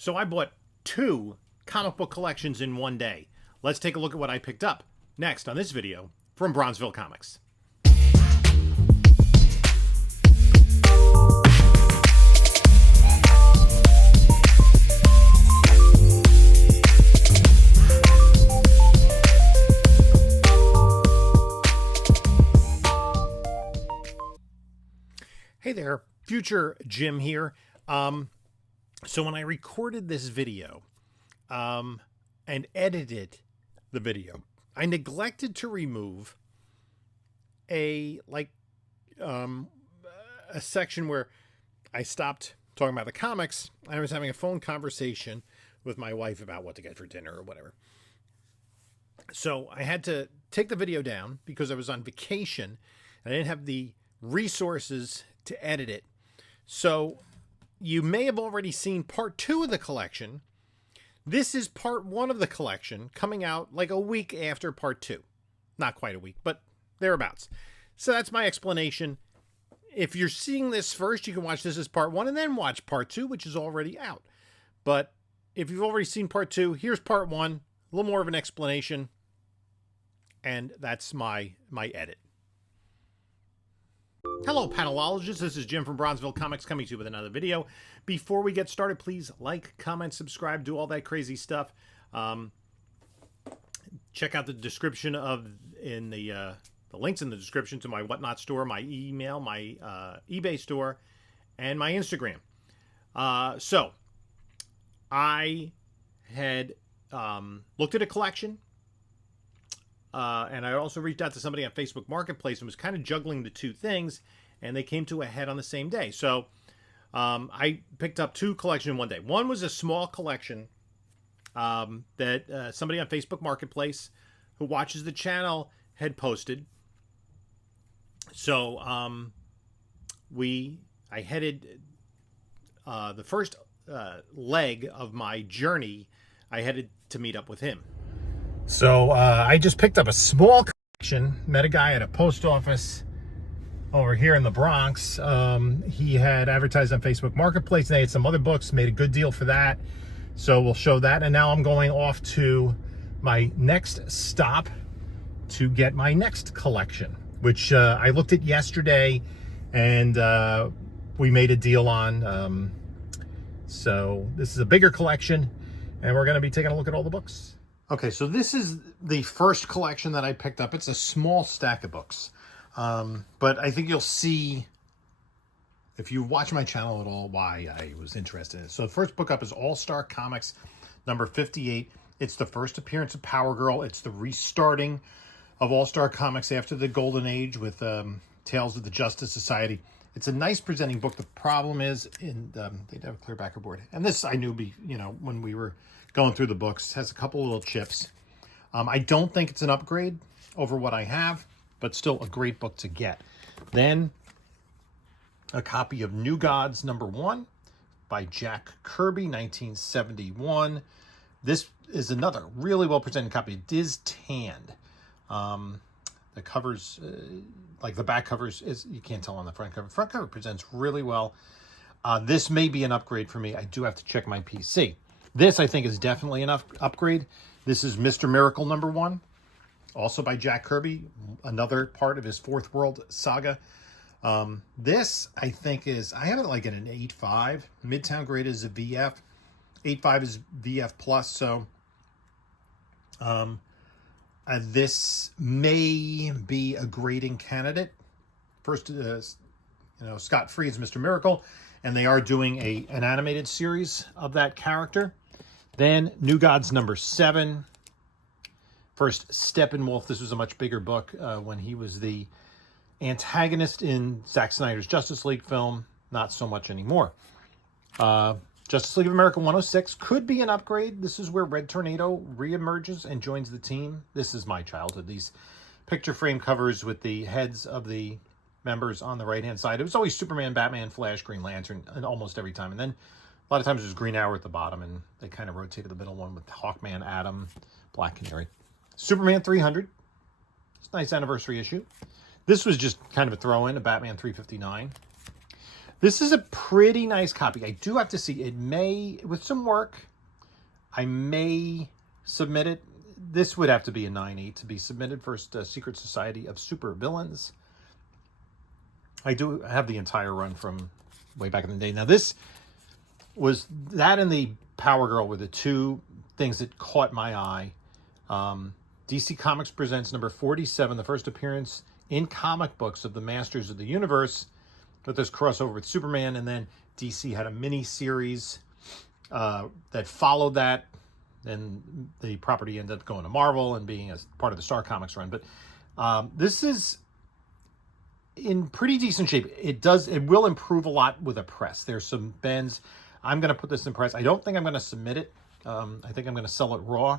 So I bought 2 comic book collections in one day. Let's take a look at what I picked up next on this video from Bronzeville Comics. Hey there, future Jim here. So when I recorded this video and edited the video, I neglected to remove a section where I stopped talking about the comics and I was having a phone conversation with my wife about what to get for dinner or whatever. So I had to take the video down because I was on vacation and I didn't have the resources to edit it. So you may have already seen part 2 of the collection. This is part 1 of the collection coming out like a week after part 2. Not quite a week, but thereabouts. So that's my explanation. If you're seeing this first, you can watch this as part 1 and then watch part 2, which is already out. But if you've already seen part 2, here's part 1, a little more of an explanation. And that's my edit. Hello, panelologists. This is Jim from Bronzeville Comics coming to you with another video. Before we get started, please like, comment, subscribe, do all that crazy stuff. Check out the description the links in the description to my Whatnot store, my email, my eBay store, and my Instagram. So I had looked at a collection. And I also reached out to somebody on Facebook Marketplace and was kind of juggling the two things, and they came to a head on the same day. So I picked up 2 collections in one day. One was a small collection that somebody on Facebook Marketplace who watches the channel had posted. So I headed the first leg of my journey. I headed to meet up with him. So I just picked up a small collection, met a guy at a post office over here in the Bronx. He had advertised on Facebook Marketplace, and they had some other books, made a good deal for that. So we'll show that. And now I'm going off to my next stop to get my next collection, which I looked at yesterday, and we made a deal on. So this is a bigger collection, and we're going to be taking a look at all the books. Okay, so this is the first collection that I picked up. It's a small stack of books. But I think you'll see, if you watch my channel at all, why I was interested in it. So the first book up is All-Star Comics, number 58. It's the first appearance of Power Girl. It's the restarting of All-Star Comics after the Golden Age with Tales of the Justice Society. It's a nice presenting book. The problem is, they have a clear backer board. And this I knew, when we were going through the books, has a couple little chips. I don't think it's an upgrade over what I have, but still a great book to get. Then a copy of New Gods #1 by Jack Kirby, 1971. This is another really well presented copy. It is tanned. The covers, like the back covers, you can't tell on the front cover. Front cover presents really well. This may be an upgrade for me. I do have to check my PC. This, I think, is definitely an upgrade. This is Mr. Miracle #1, also by Jack Kirby, another part of his Fourth World saga. This, I think, I have it like at an 8.5. Midtown grade is a VF. 8.5 is VF plus, so this may be a grading candidate. First, Scott Fried's Mr. Miracle, and they are doing an animated series of that character. Then New Gods #7. First, Steppenwolf. This was a much bigger book when he was the antagonist in Zack Snyder's Justice League film. Not so much anymore. Justice League of America 106 could be an upgrade. This is where Red Tornado reemerges and joins the team. This is my childhood. These picture frame covers with the heads of the members on the right-hand side. It was always Superman, Batman, Flash, Green Lantern, and almost every time. And then a lot of times it was Green Arrow at the bottom, and they kind of rotated the middle one with Hawkman, Atom, Black Canary. Superman 300. It's a nice anniversary issue. This was just kind of a throw-in, a Batman 359. This is a pretty nice copy. I do have to see, it may, with some work, I may submit it. This would have to be a 9.8 to be submitted. First Secret Society of Super Villains. I do have the entire run from way back in the day. Now this was, that and the Power Girl were the two things that caught my eye. DC Comics presents number 47, the first appearance in comic books of the Masters of the Universe, with this crossover with Superman. And then DC had a mini series that followed that. Then the property ended up going to Marvel and being a part of the Star Comics run. But this is in pretty decent shape. It will improve a lot with a press. There's some bends. I'm going to put this in press. I don't think I'm going to submit it. I think I'm going to sell it raw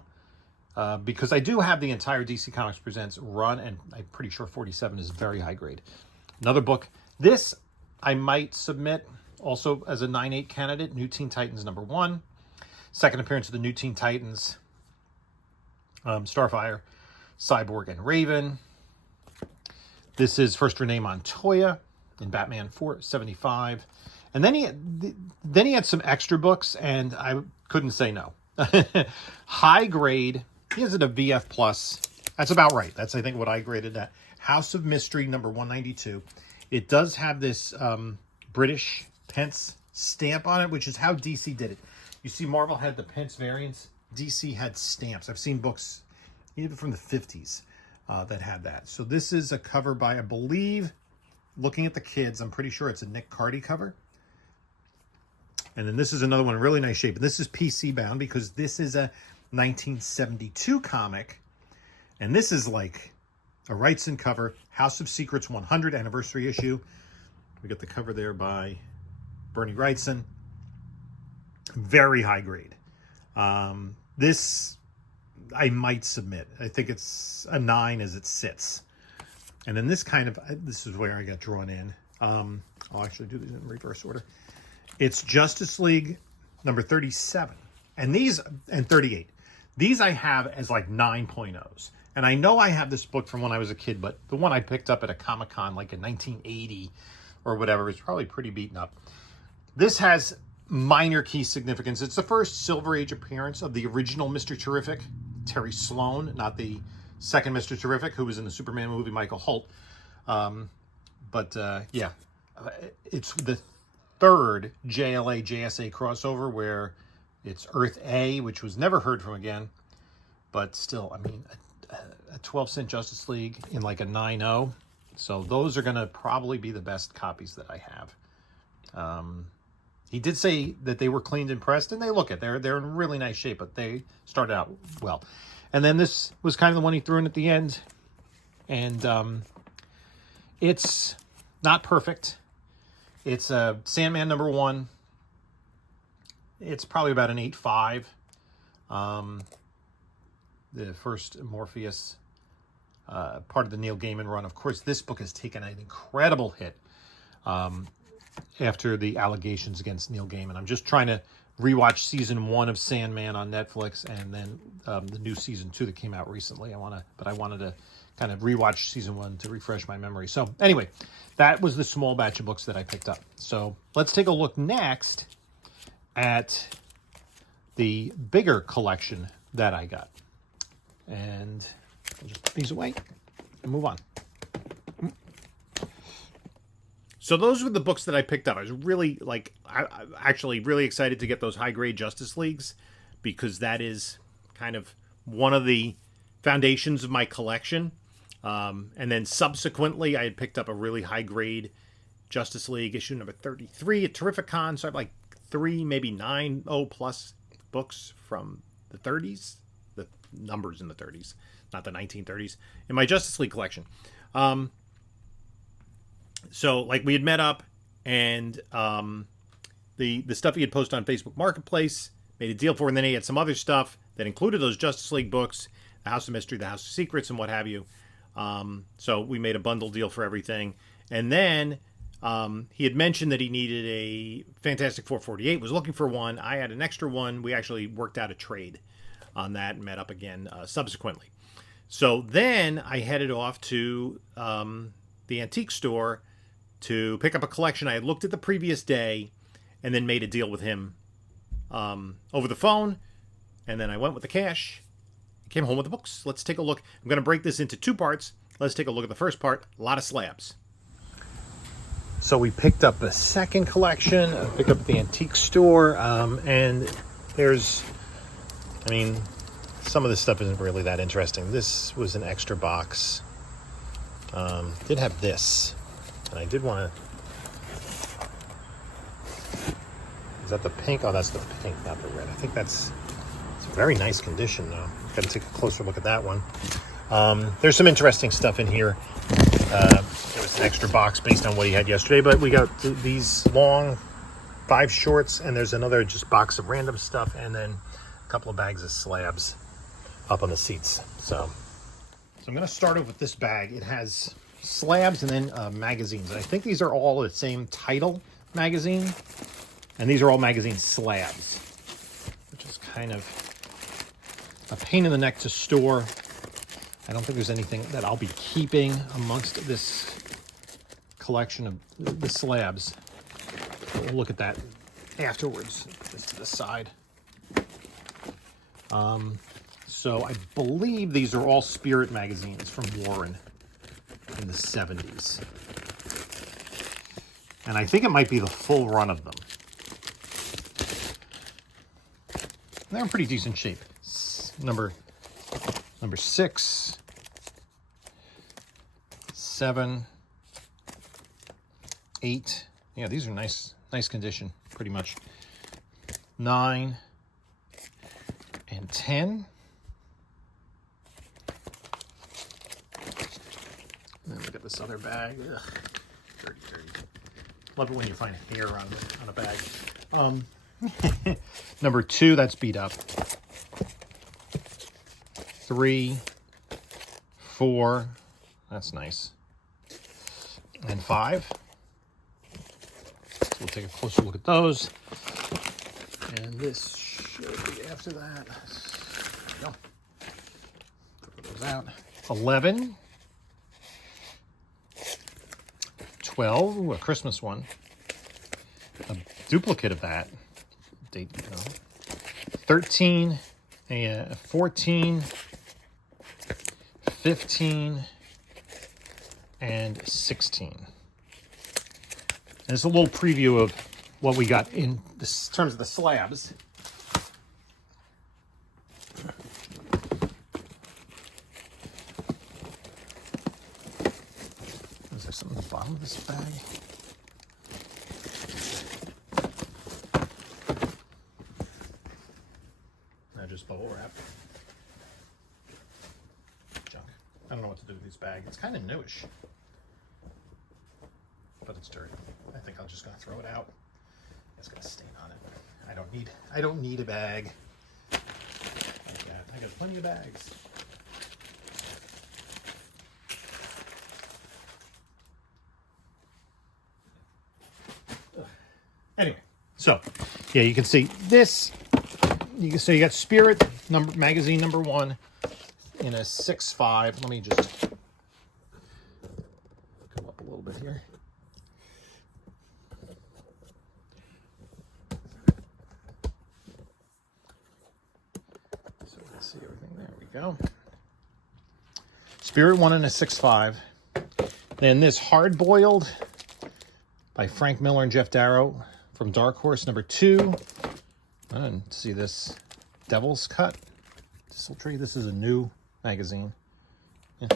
because I do have the entire DC Comics Presents run, and I'm pretty sure 47 is very high grade. Another book. This I might submit also as a 9.8 candidate. New Teen Titans #1. Second appearance of the New Teen Titans. Starfire, Cyborg, and Raven. This is first Renee Montoya in Batman 475. And then he had some extra books, and I couldn't say no. High grade. He has it a VF plus. That's about right. That's, I think, what I graded at. House of Mystery number 192. It does have this British Pence stamp on it, which is how DC did it. You see, Marvel had the Pence variants. DC had stamps. I've seen books even from the 50s that had that. So this is a cover by, I believe, looking at the kids, I'm pretty sure it's a Nick Cardy cover. And then this is another one in really nice shape. And this is PC bound because this is a 1972 comic. And this is like a Wrightson cover. House of Secrets 100 anniversary issue. We got the cover there by Bernie Wrightson. Very high grade. This I might submit. I think it's a 9 as it sits. And then this kind of, this is where I got drawn in. I'll actually do these in reverse order. It's Justice League number 37. And these, and 38. These I have as like 9.0s. And I know I have this book from when I was a kid, but the one I picked up at a Comic-Con like in 1980 or whatever is probably pretty beaten up. This has minor key significance. It's the first Silver Age appearance of the original Mr. Terrific, Terry Sloan, not the second Mr. Terrific, who was in the Superman movie, Michael Holt. Yeah, it's the third JLA JSA crossover where it's Earth A, which was never heard from again, but still, I mean, a 12-cent Justice League in like a 9.0. So those are going to probably be the best copies that I have. He did say that they were cleaned and pressed, and they look at, they're in really nice shape, but they started out well. And then this was kind of the one he threw in at the end, and it's not perfect. It's a Sandman number 1. It's probably about an 8.5. The first Morpheus, part of the Neil Gaiman run. Of course, this book has taken an incredible hit after the allegations against Neil Gaiman. I'm just trying to rewatch season 1 of Sandman on Netflix, and then the new season 2 that came out recently. I wanted to kind of rewatch season 1 to refresh my memory. So anyway, that was the small batch of books that I picked up. So let's take a look next at the bigger collection that I got. And I'll just put these away and move on. So those were the books that I picked up. I was really, I'm actually really excited to get those high-grade Justice Leagues because that is kind of one of the foundations of my collection. And then subsequently, I had picked up a really high-grade Justice League issue number 33 at Terrificon. So I have like 3, maybe 9.0 plus books from the 30s, the numbers in the 30s, not the 1930s, in my Justice League collection. So like we had met up, and the stuff he had posted on Facebook Marketplace, made a deal for, and then he had some other stuff that included those Justice League books, the House of Mystery, the House of Secrets, and what have you. So we made a bundle deal for everything. And then he had mentioned that he needed a Fantastic 448, was looking for one. I had an extra one. We actually worked out a trade on that and met up again subsequently. So then I headed off to the antique store to pick up a collection I had looked at the previous day and then made a deal with him over the phone. And then I went with the cash, came home with the books. Let's take a look. I'm going to break this into two parts. Let's take a look at the first part. A lot of slabs. So we picked up the second collection. I picked up at the antique store. And there's, I mean, some of this stuff isn't really that interesting. This was an extra box. Did have this. And I did want to... Is that the pink? Oh, that's the pink, not the red. I think it's a very nice condition, though. Got to take a closer look at that one. There's some interesting stuff in here. There was an extra box based on what he had yesterday, but we got these long 5 shorts, and there's another just box of random stuff, and then a couple of bags of slabs up on the seats. So I'm going to start off with this bag. It has slabs and then magazines. I think these are all the same title magazine, and these are all magazine slabs, which is kind of a pain in the neck to store. I don't think there's anything that I'll be keeping amongst this collection of the slabs. We'll look at that afterwards, just to the side. So I believe these are all Spirit magazines from Warren in the 70s. And I think it might be the full run of them. They're in pretty decent shape. Number 6, 7, 8. Yeah, these are nice condition, pretty much. 9 and 10. And then look at this other bag. Ugh, dirty. Love it when you find hair on a bag. Number 2, that's beat up. 3, 4, that's nice. And 5. So we'll take a closer look at those. And this should be after that. There we go. Throw those out. 11. 12, ooh, a Christmas one. A duplicate of that. Date, 13, 14, 15, and 16. And it's a little preview of what we got in terms of the slabs. Is there something at the bottom of this bag? No, just bubble wrap. Junk. I don't know what to do with this bag. It's kind of newish, but it's dirty. I think I'm just gonna throw it out. It's got a stain on it. I don't need a bag like that. I got plenty of bags. Anyway, so yeah, you can see this. You got Spirit magazine number 1 in a 6.5. Let me just go up a little bit here. So let's see everything. There we go. Spirit 1 in a 6.5. Then this Hard Boiled by Frank Miller and Jeff Darrow from Dark Horse, number 2. I didn't see this. Devil's Cut. Dysentery. This is a new magazine. Yeah.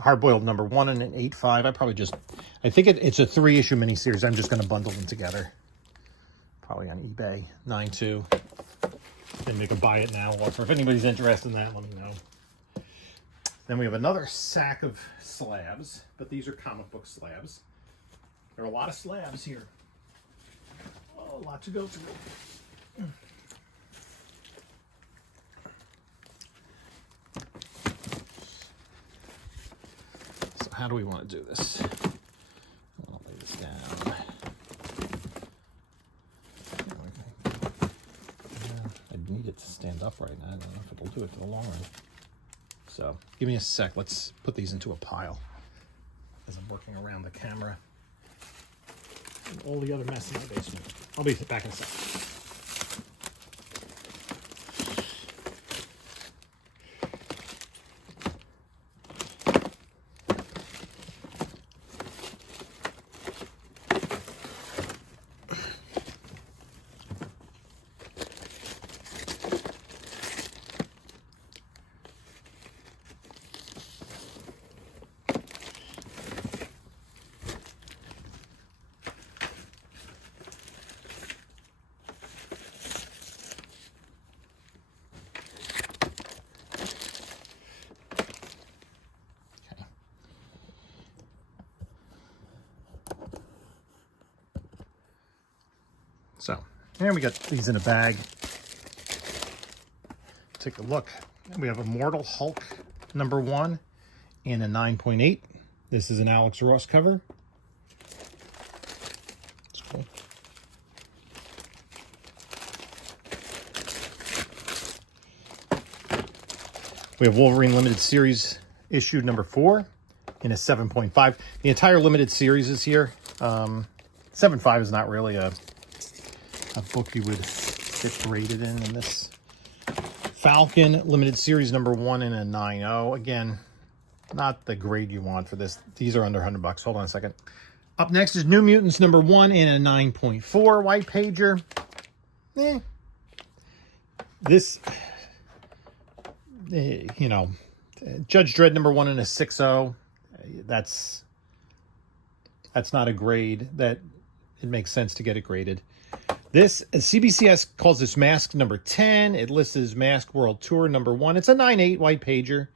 Hard Boiled number 1 and an 8.5. I think it's a 3-issue miniseries. I'm just going to bundle them together. Probably on eBay. 9.2. And you can buy it now. Or if anybody's interested in that, let me know. Then we have another sack of slabs, but these are comic book slabs. There are a lot of slabs here. Oh, a lot to go through. So how do we want to do this? I'll lay this down. I need it to stand upright. I don't know if it'll do it for the long run. So give me a sec. Let's put these into a pile as I'm working around the camera and all the other mess in my basement. I'll be back in a sec. So, here we got these in a bag. Take a look. We have a Mortal Hulk #1 in a 9.8. This is an Alex Ross cover. It's cool. We have Wolverine Limited Series issue #4 in a 7.5. The entire limited series is here. 7.5 is not really a book you would get graded in this. Falcon Limited Series #1 in a 9.0. Again, not the grade you want for this. These are under $100. Hold on a second. Up next is New Mutants #1 in a 9.4 white pager. This, you know, Judge Dredd #1 in a 6.0. That's not a grade that it makes sense to get it graded. This, CBCS calls this Mask #10. It lists as Mask World Tour #1. It's a 9.8 white pager.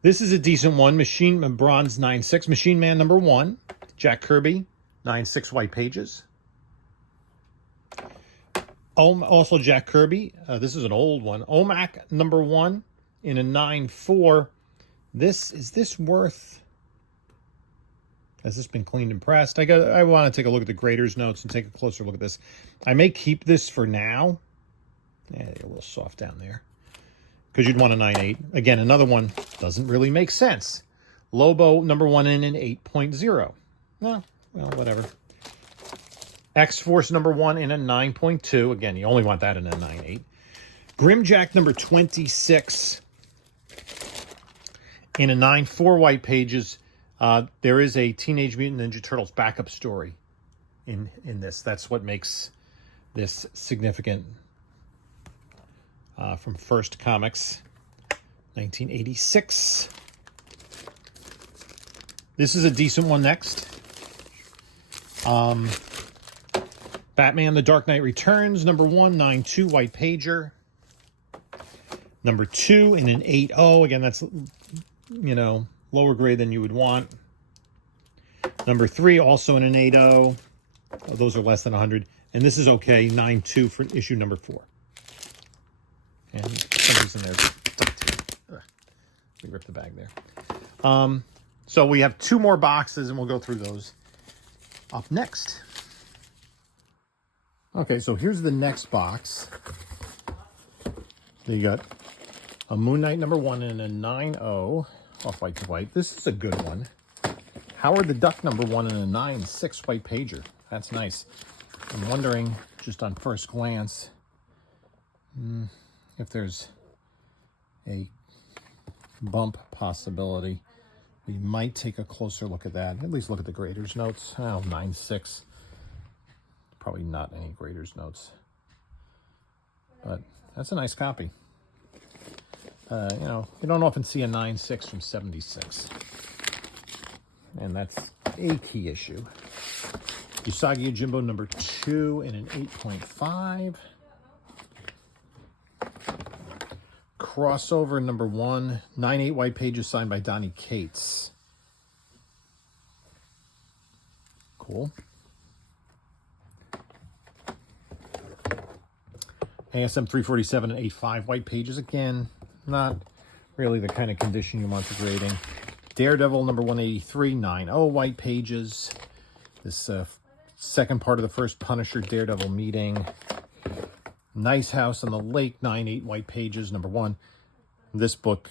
This is a decent one. Machine Bronze 9.6. Machine Man #1. Jack Kirby 9.6 white pages. Also Jack Kirby. This is an old one. OMAC #1 in a 9.4. Is this worth... Has this been cleaned and pressed? I want to take a look at the grader's notes and take a closer look at this. I may keep this for now. Yeah, a little soft down there. Because you'd want a 9.8. Again, another one doesn't really make sense. Lobo #1 in an 8.0. No, well, whatever. X-Force #1 in a 9.2. Again, you only want that in a 9.8. Grimjack #26 in a 9.4 white pages. There is a Teenage Mutant Ninja Turtles backup story in this. That's what makes this significant. From First Comics, 1986. This is a decent one next. Batman: The Dark Knight Returns #1, 9.2 white pager. #2 in an 8.0. Again, that's, you know, lower grade than you would want. #3 also in an 8.0. Those are less than 100. And this is okay, 9.2 for issue #4. And something's in there. We ripped the bag there. So we have 2 more boxes, and we'll go through those up next. Okay, so here's the next box. You got a Moon Knight #1 in a 9.0. Off-white to white. This is a good one. Howard the Duck #1 in a 9.6 white pager. That's nice. I'm wondering, just on first glance, if there's a bump possibility. We might take a closer look at that. At least look at the grader's notes. Oh, 9.6. Probably not any grader's notes. But that's a nice copy. You know, you don't often see a 9.6 from 76. And that's a key issue. Usagi Yojimbo #2 in an 8.5. Crossover #1, 9.8 white pages signed by Donnie Cates. Cool. ASM 347 and 8.5 white pages. Again, not really the kind of condition you want for grading. Daredevil #183, 9.0 white pages. This second part of the first Punisher Daredevil meeting. Nice House on the Lake, 9.8 white pages, #1. This book,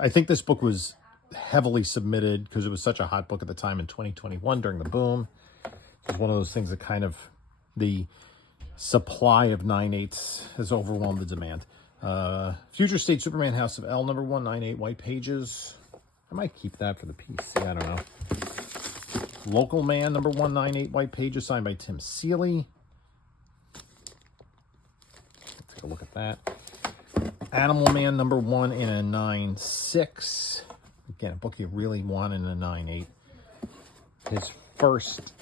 I think this book was heavily submitted because it was such a hot book at the time in 2021 during the boom. It was one of those things that kind of, the supply of 9/8 has overwhelmed the demand. Future State Superman House of L, number 1, 9/8 white pages. I might keep that for the PC, I don't know. Local Man, number 1, 9/8 white pages, signed by Tim Seeley. Let's take a look at that. Animal Man, number 1 in a 9/6. Again, a book you really want in a 9/8. His first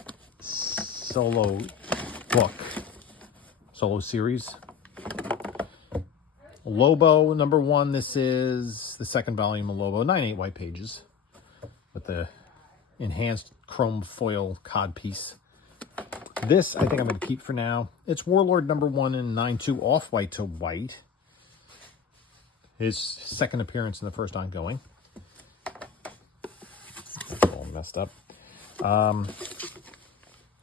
solo book, solo series. Lobo, number 1. This is the second volume of Lobo, 9/8 white pages with the enhanced chrome foil cod piece. This, I think I'm going to keep for now. It's Warlord, number 1 in 9/2 off-white to white. His second appearance in the first ongoing. That's all messed up.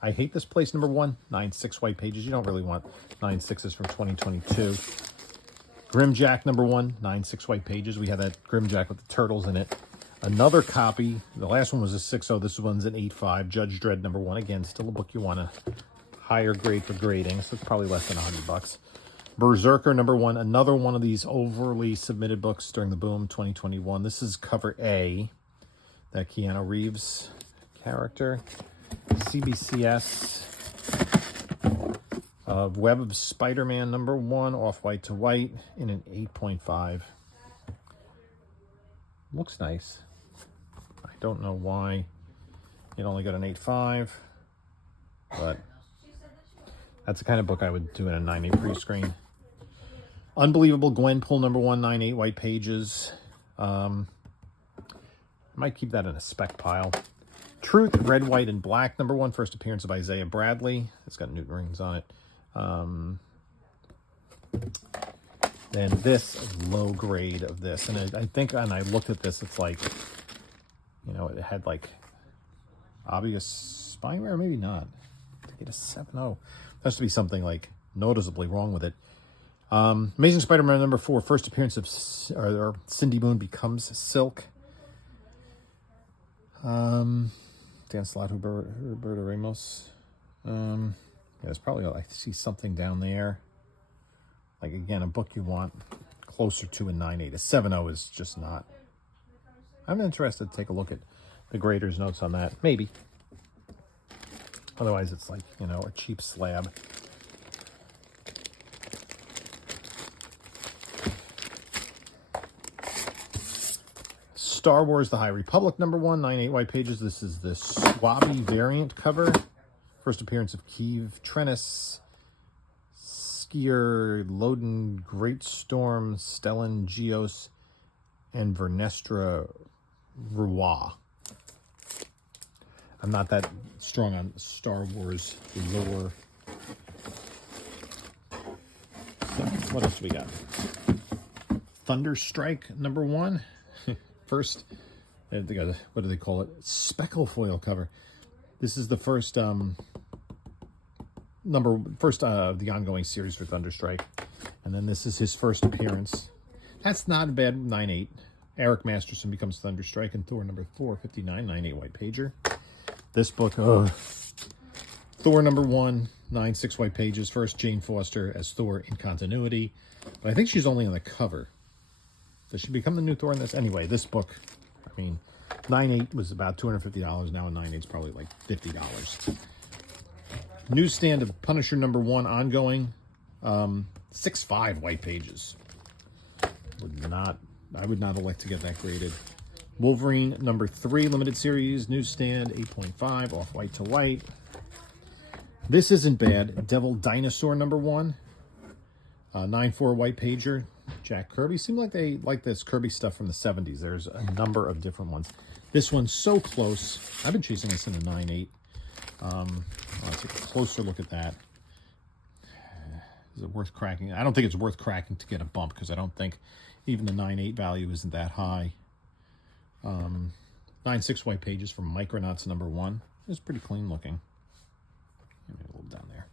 I Hate This Place, number 1, 9/6 white pages. You don't really want 9/6s from 2022. Grimjack, number 1, 9/6 white pages. We have that Grimjack with the turtles in it. Another copy. The last one was a 6/0. This one's an 8/5. Judge Dredd, number 1. Again, still a book you want a higher grade for grading, so it's probably less than $100. Berserker, number 1. Another one of these overly submitted books during the boom, 2021. This is cover A, that Keanu Reeves character. CBCS. Web of Spider-Man, number 1, off-white to white, in an 8.5. Looks nice. I don't know why it only got an 8.5, but that's the kind of book I would do in a 9/8 pre-screen. Unbelievable Gwenpool, number 1, 9/8 white pages. I might keep that in a spec pile. Truth, red, white, and black, number 1, first appearance of Isaiah Bradley. It's got Newton rings on it. Then this low grade of this, and I think when I looked at this, it's like, you know, it had like obvious spyware, maybe not. To get a 7.0, there has to be something like noticeably wrong with it. Amazing Spider-Man number 4, first appearance of Cindy Moon becomes Silk. Dan Slott, Roberto Ramos. Yeah, there's probably, I see something down there. Like, again, a book you want closer to a 9/8. A 7.0 is just not. I'm interested to take a look at the grader's notes on that. Maybe. Otherwise, it's like, you know, a cheap slab. Star Wars The High Republic, number 1, 9/8 white pages. This is the Swabby variant cover. First appearance of Keeve Trennis, Skier, Loden, Great Storm, Stellan Geos, and Vernestra Roy. I'm not that strong on Star Wars lore. So, what else do we got? Thunderstrike, number 1. First, what do they call it? Speckle foil cover. This is the first of the ongoing series for Thunderstrike. And then this is his first appearance. That's not a bad 9/8. Eric Masterson becomes Thunderstrike in Thor number 459, 9/8 white pager. This book, Thor number 1, 9/6 white pages. First Jane Foster as Thor in continuity. But I think she's only on the cover. Does she become the new Thor in this? Anyway, this book, I mean, 9/8 was about $250. Now a 9/8 is probably like $50. Newsstand of Punisher number 1 ongoing, 6/5 white pages. I would not elect to get that graded. Wolverine number 3 limited series, newsstand, 8.5, off white to white. This isn't bad. Devil Dinosaur number 1, 9/4 white pager. Jack Kirby. Seemed like they like this Kirby stuff from the 70s. There's a number of different ones. This one's so close. I've been chasing this in a 9/8. Let's take a closer look at that. Is it worth cracking? I don't think it's worth cracking to get a bump because I don't think even the 9/8 value isn't that high. 9/6 white pages from Micronauts number 1. It's pretty clean looking. Maybe a little down there.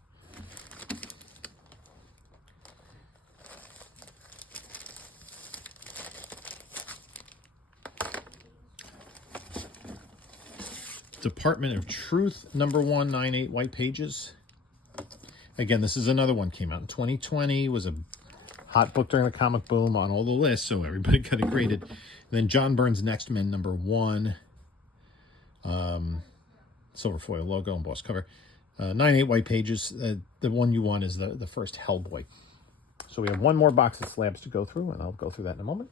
Department of Truth, #1, 9/8 white pages. Again, this is another one, came out in 2020, was a hot book during the comic boom on all the lists, so everybody got it graded. And then John Byrne's Next Men, #1, silver foil logo, embossed cover. 9/8 white pages. The one you want is the first Hellboy. So we have one more box of slabs to go through, and I'll go through that in a moment.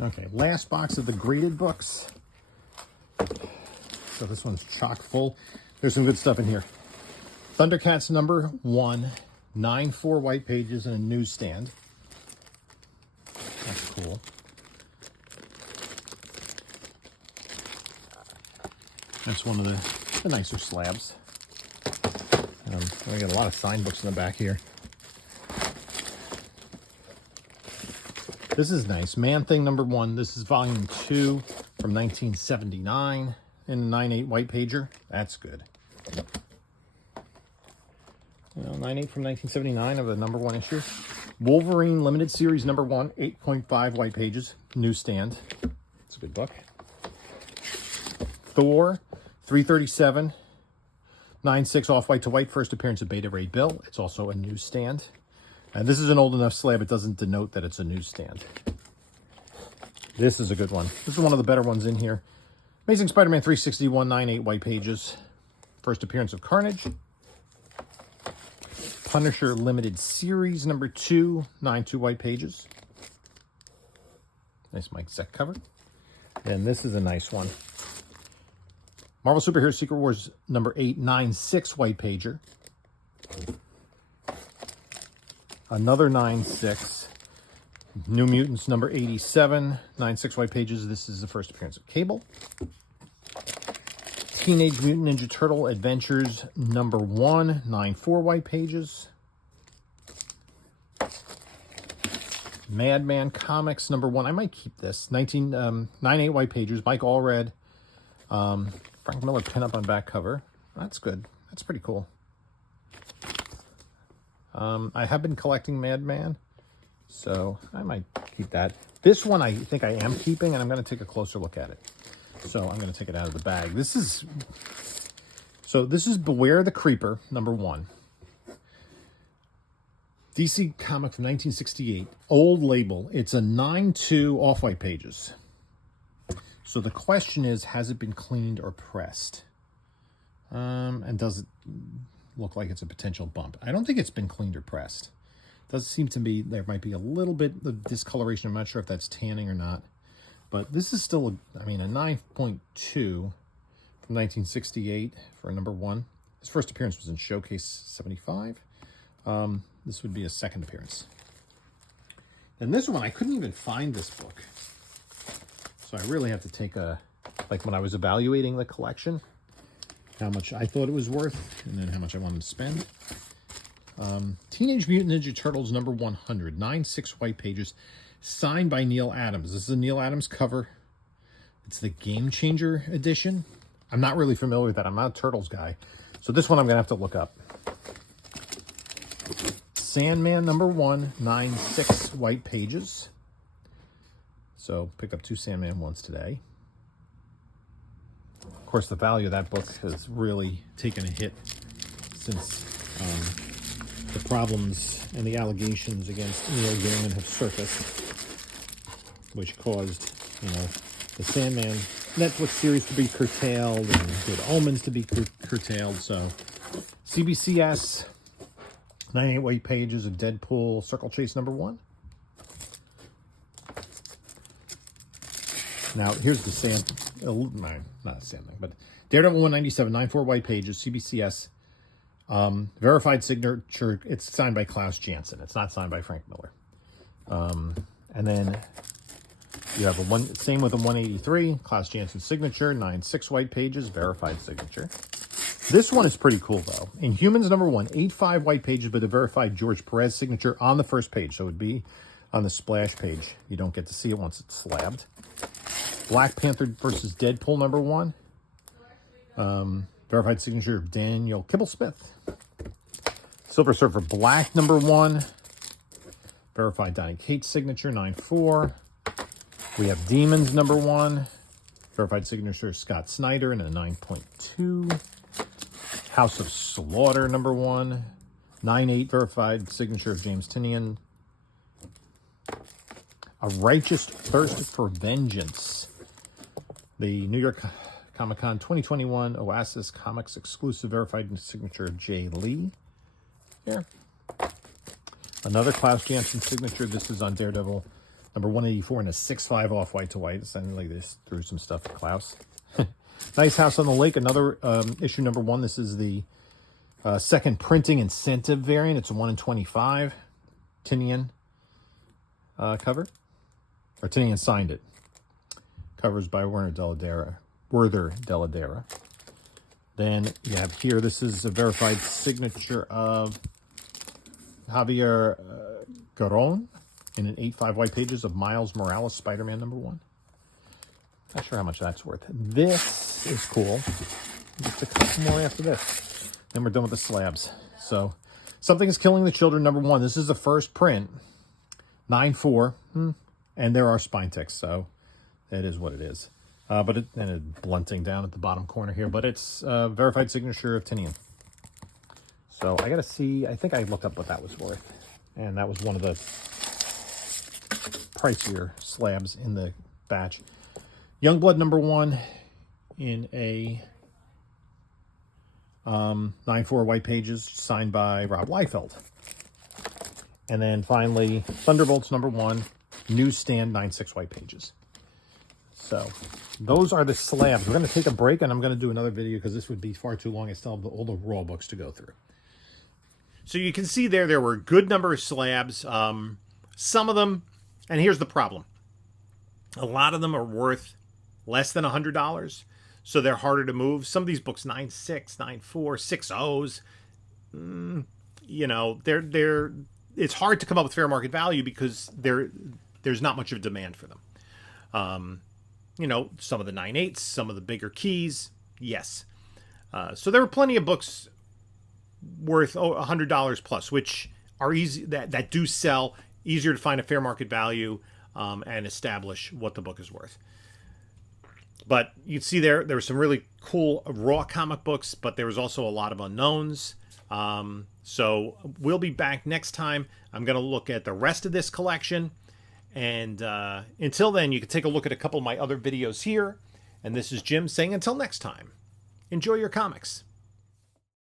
Okay, last box of the graded books. So this one's chock full. There's some good stuff in here. Thundercats #1, 9/4 white pages and a newsstand. That's cool. That's one of the nicer slabs. We got a lot of signed books in the back here. This is nice. Man Thing #1. This is volume 2 from 1979 in a 9/8 white pager. That's good. 9/8 from 1979 of the #1 issue. Wolverine Limited Series #1, 8.5 white pages. Newsstand. It's a good book. Thor 337, 9/6 off-white to white. First appearance of Beta Ray Bill. It's also a newsstand. And this is an old enough slab, it doesn't denote that it's a newsstand. This is a good one. This is one of the better ones in here. Amazing Spider-Man 361, 9/8 white pages. First appearance of Carnage. Punisher Limited Series #2, 9/2 white pages. Nice Mike Zeck cover. And this is a nice one. Marvel Superhero Secret Wars #8, 9/6 white pager. Another 9/6. New Mutants #87, 9/6 white pages. This is the first appearance of Cable. Teenage Mutant Ninja Turtle Adventures #1, 9/4 white pages. Madman Comics #1. I might keep this. 9/8 white pages. Mike Allred. Frank Miller pinup on back cover. That's good. That's pretty cool. I have been collecting Madman, so I might keep that. This one I think I am keeping, and I'm going to take a closer look at it. So I'm going to take it out of the bag. This is Beware the Creeper, #1. DC comic from 1968, old label. It's a 9/2 off-white pages. So the question is, has it been cleaned or pressed? And does it look like it's a potential bump? I don't think it's been cleaned or pressed. Does seem to be, there might be a little bit of discoloration. I'm not sure if that's tanning or not. But this is still, a 9.2 from 1968 for a #1. His first appearance was in Showcase 75. This would be a second appearance. And this one, I couldn't even find this book. So I really have to take like when I was evaluating the collection, how much I thought it was worth, and then how much I wanted to spend. Teenage Mutant Ninja Turtles #100, 9/6 white pages, signed by Neil Adams. This is a Neil Adams cover. It's the Game Changer edition. I'm not really familiar with that. I'm not a Turtles guy. So this one I'm going to have to look up. Sandman #1, 9/6 white pages. So picked up 2 Sandman ones today. Of course, the value of that book has really taken a hit since the problems and the allegations against Neil Gaiman have surfaced, which caused, the Sandman Netflix series to be curtailed and Good Omens to be curtailed. So CBCS, 98 white pages of Deadpool Circle Chase #1. Now, here's the not Sandman, but Daredevil 197, 9/4 white pages, CBCS, verified signature. It's signed by Klaus Janson. It's not signed by Frank Miller. And then you have same with a 183, Klaus Janson signature, 9/6 white pages, verified signature. This one is pretty cool, though. Inhumans #1, 8/5 white pages, but a verified George Perez signature on the first page. So it would be on the splash page. You don't get to see it once it's slabbed. Black Panther versus Deadpool #1. Verified signature of Daniel Kibblesmith. Silver Surfer Black #1. Verified Donny Cates signature, 9/4. We have Demons #1. Verified signature Scott Snyder in a 9.2. House of Slaughter #1. 9/8 verified signature of James Tynion. A Righteous Thirst for Vengeance. The New York Comic Con 2021 Oasis Comics exclusive verified signature of Jay Lee. Here. Another Klaus Janson signature. This is on Daredevil #184 in a 6/5 off-white to white. Essentially, this threw some stuff at Klaus. Nice House on the Lake. Another issue #1. This is the second printing incentive variant. It's a 1 in 25. Tynion cover. Or Tynion signed it. Covers by Werther Dell'Edera. Then you have here, this is a verified signature of Javier Garron in an 8/5 white pages of Miles Morales, Spider-Man #1. Not sure how much that's worth. This is cool. Just a couple more after this. Then we're done with the slabs. So, Something is Killing the Children #1. This is the first print. 9/4. And there are spine ticks, so it is what it is. But it's blunting down at the bottom corner here, but it's verified signature of Tynion. So I gotta see, I think I looked up what that was worth. And that was one of the pricier slabs in the batch. Youngblood #1 in a 9/4 white pages, signed by Rob Liefeld. And then finally, Thunderbolts #1, newsstand, 9/6 white pages. So those are the slabs. We're going to take a break, and I'm going to do another video because this would be far too long. I still have all the raw books to go through. So you can see there were a good number of slabs. Some of them, and here's the problem. A lot of them are worth less than $100, so they're harder to move. Some of these books, 9/6, 9/4, 6/0s, it's hard to come up with fair market value because there's not much of a demand for them. Some of the 9/8s, some of the bigger keys, yes. So there were plenty of books worth $100 plus, which are easy, that do sell, easier to find a fair market value and establish what the book is worth. But you can see there were some really cool raw comic books, but there was also a lot of unknowns. So we'll be back next time. I'm going to look at the rest of this collection. And until then, you can take a look at a couple of my other videos here. And this is Jim saying until next time, enjoy your comics.